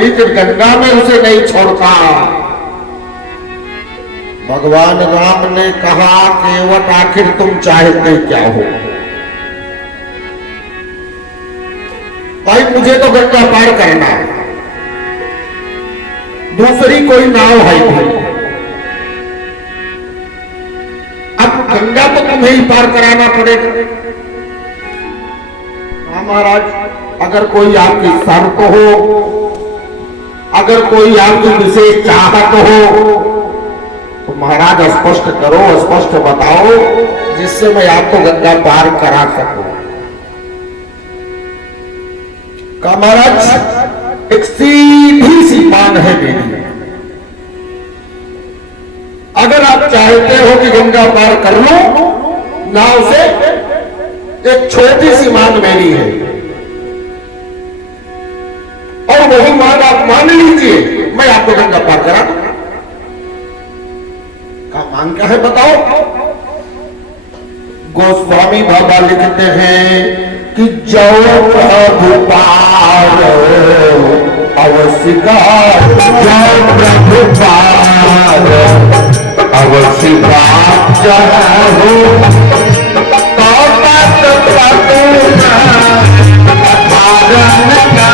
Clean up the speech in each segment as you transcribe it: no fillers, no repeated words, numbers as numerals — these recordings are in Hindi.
लेकिन गंगा में उसे नहीं छोड़ता। भगवान राम ने कहा केवट आखिर तुम चाहते क्या हो? भाई मुझे तो गंगा पार करना है, दूसरी कोई नाव है नहीं। अब गंगा तो तुम्हें ही पार कराना पड़ेगा। हाँ महाराज, अगर कोई आपकी शर्त हो, अगर कोई आपकी विशेष चाहत हो तो महाराज स्पष्ट करो, स्पष्ट बताओ, जिससे मैं आपको गंगा पार करा सकूं। का महाराज एक सीधी सी मांग है मेरी। अगर आप चाहते हो कि गंगा पार कर लो नाव से, एक छोटी सी मांग मेरी है और वही मांग आप मान लीजिए, मैं आपको गंगा पार करा दूंगा। का मांग क्या है बताओ? गोस्वामी बाबा लिखते हैं कि जो प्रभु पार अवश्य का, जो प्रभु पार अवश्य बात चाहो तो बात करूंगा भारत का,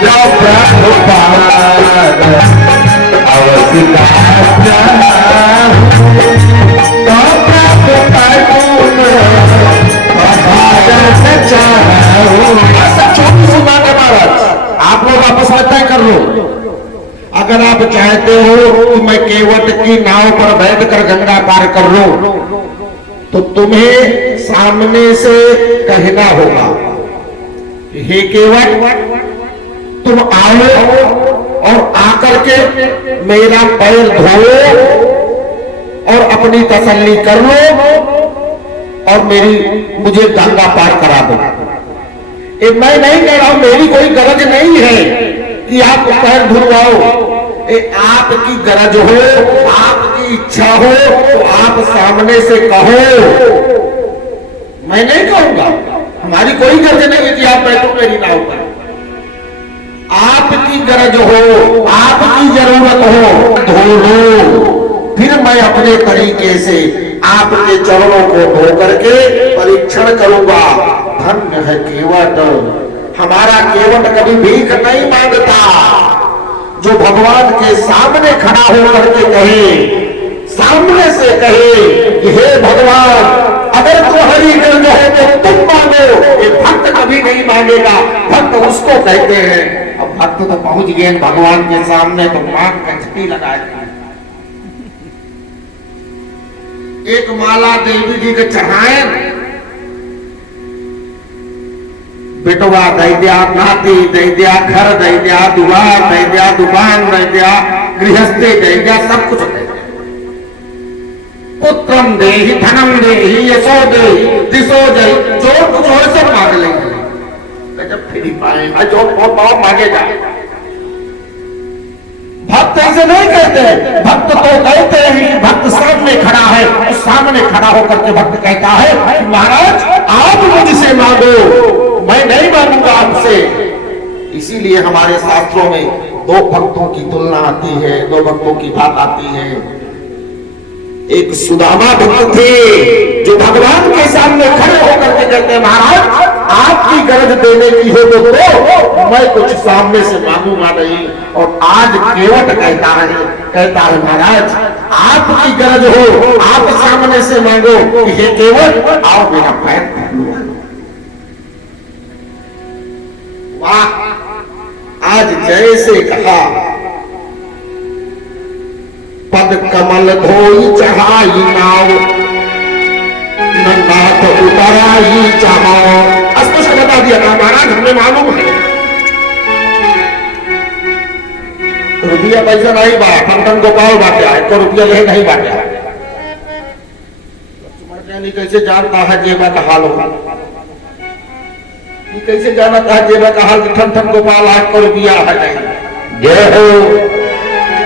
जो प्रभु पार अवश्य बात चाहो तो बात करूंगा। छोटी सी बात है महाराज, आप लोग आपस में तय कर लो। अगर आप चाहते हो कि मैं केवट की नाव पर बैठकर गंगा पार कर लूं, तो तुम्हें सामने से कहना होगा, हे केवट तुम आओ और आकर के मेरा पैर धो और अपनी तसल्ली कर लो और मुझे गंगा पार करा दो। मैं नहीं कह रहा हूं, मेरी कोई गरज नहीं है कि आप पैर धुलवाओ। आपकी गरज हो, आपकी इच्छा हो तो आप सामने से कहो, मैं नहीं कहूंगा। हमारी कोई गरज नहीं है कि आप बैठो मेरी नाव पर। आपकी गरज हो, आपकी जरूरत हो, धो लो, फिर मैं अपने तरीके से आपके चरणों को धो करके परीक्षण करूंगा। धन्य है केवट, हमारा केवट कभी भीख नहीं मांगता। जो भगवान के सामने खड़ा होकर के कहे, सामने से कहे, हे भगवान अगर तुम्हारी गरज है तो तुम मांगो, ये भक्त कभी नहीं मांगेगा। भक्त उसको कहते हैं। अब भक्त तो पहुंच गए भगवान के सामने तो मांग का छठी लगाए। एक माला देवी जी के चढ़ाए, बेटवा दे दिया, नाती दे दिया, घर दे दिया, दुआर दे दिया, दुकान दे दिया, गृहस्थी दे दिया, सब कुछ दे दिया। पुत्रम देहि धनम देहि यशो देहि दिशो जय, जो कुछ हो सब मांग लेंगे। जब फिर ही पाए जो बहुत मांगे जाए। भक्त ऐसे नहीं कहते, भक्त तो कहते हैं, भक्त सामने खड़ा है, उस सामने खड़ा होकर के भक्त कहता है महाराज आप मुझसे मांगो, मैं नहीं मांगूंगा आपसे। इसीलिए हमारे शास्त्रों में दो भक्तों की तुलना आती है, दो भक्तों की बात आती है। एक सुदामा भक्त थे जो भगवान के सामने खड़े होकर के कहते हैं महाराज आपकी गरज देने की हो तो मैं कुछ सामने से मांगूंगा नहीं। और आज केवट कहता है महाराज आपकी गरज हो, आप सामने से मांगो कि हे केवट आओ मेरा पैर पकड़ो। वाह, आज जैसे कहा पद कमल धोई चढ़ाई नाव, नाथ उतराई चाहो। स्पष्ट बता दिया था महाराज, हमें मालूम है रुपया पैसा नहीं बा, ठन गोपाल बांटे आए तो रुपया ले नहीं बांटे। नहीं कैसे जानता है जेबा का हाल होगा, कैसे जानता है जेबा का हाल, ठन ठन गोपाल आज को रुपया है नहीं। जय हो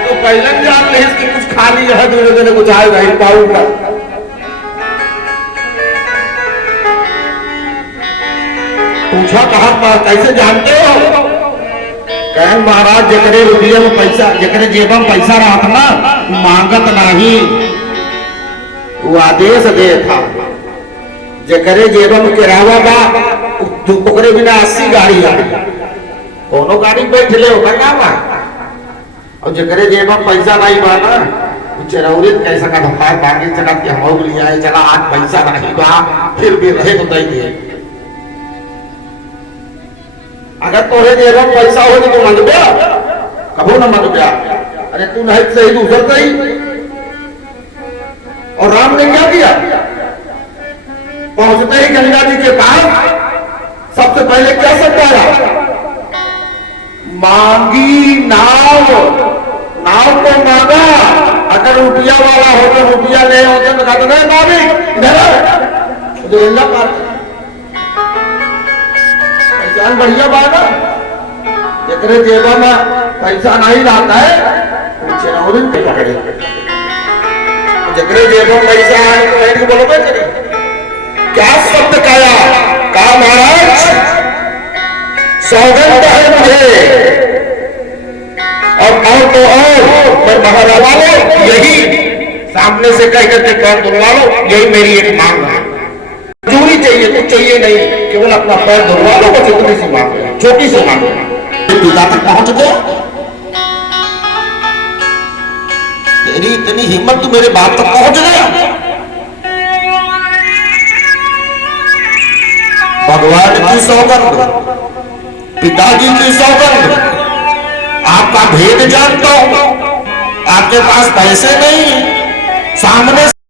तो पहले जान ले इसकी कुछ खाली है, धीरे धीरे कुछ आएगा ही पाऊंगा। पूछा कहा कैसे जानते हो? कहन महाराज जकरे रुपये में पैसा, जकरे जेबा में पैसा रहा था ना, मांगत नहीं, वो आदेश दे था। जकरे जेबा में किराया बा ओकरे बिना 80 गाड़ी आ कोनो गाड़ी बैठ ले होगा काम है। और जकरे जेबा में पैसा नहीं बा ना, चरौरित कैसा का धपार बाकी चला के हम लिया है, चला आज पैसा नहीं बा फिर भी रहे तो दई दे। अगर तोरे जेब में पैसा हो तो मंग गया, कबो न मंग गया। अरे तू नहीं सही दूसर सही। और राम ने क्या किया, पहुंचते ही गंगा जी के पास सबसे पहले क्या समझाया, मांगी नाव, नाव को मांगा। अगर रुपया वाला हो तो रुपया नहीं होते तो कहते नहीं मांगी इधर तो गंगा पार। पहचान बढ़िया बात है, जकरे जेबा में पैसा नहीं रहता है चरौरिन पे पकड़े, जकरे जेबा में पैसा आए तो बैठ के बोलो करे क्या शब्द कहा महाराज सौगंध है मुझे और तो और मैं महाराजा लो, यही सामने से कह करके पैर धुलवा लो, यही मेरी एक मांग है। जरूरी चाहिए कुछ चाहिए नहीं, केवल अपना पैर धुलवा लो, बस इतनी सी मांग है, छोटी सी मांग है। पिता तक पहुंच गया, तेरी इतनी हिम्मत तू मेरे बाप तक पहुंच गया। भगवान की सौगंध, पिताजी की सौगंध, आपका भेद जानता हूं, आपके पास पैसे नहीं, सामने